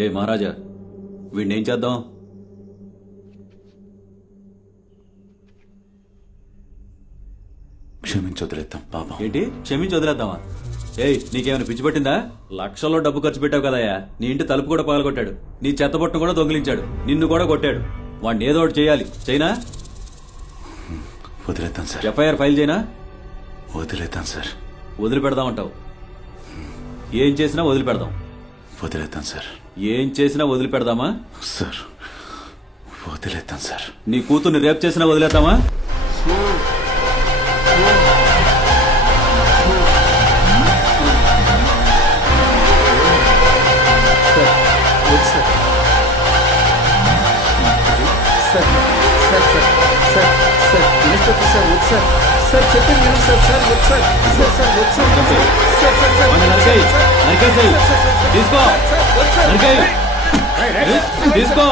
ఏ మహారాజా, వీడిని ఏం చేద్దాం? క్షమించి వదిలేద్దాం పాపం. ఏంటి క్షమించి వదిలేద్దామా? ఏయ్, నీకేమైనా పిచ్చి పట్టిందా? లక్షల్లో డబ్బు ఖర్చు పెట్టావు కదయ్యా. నీ ఇంటి తలుపు కూడా పగలగొట్టాడు, నీ చెత్తబొట్టను కూడా దొంగిలించాడు, నిన్ను కూడా కొట్టాడు. వాడిని ఏదో ఒకటి చేయాలి. చైనా వదిలేద్దాం సార్. ఎఫ్ఐఆర్ ఫైల్ చేయనా? వదిలేద్దాం సార్. వదిలిపెడదామంటావు? ఏం చేసినా వదిలిపెడదాం. వదిలేద్దాం సార్. ఏం చేసినా వదిలిపెడదామా? సార్ వదిలేద్దాం సార్. నీ కూతుర్ని రేప్ చేసినా వదిలేద్దామా? వాడిని నరికేయ్, నరికేసేయ్. తీసుకో, నరికేయ్. తీసుకో.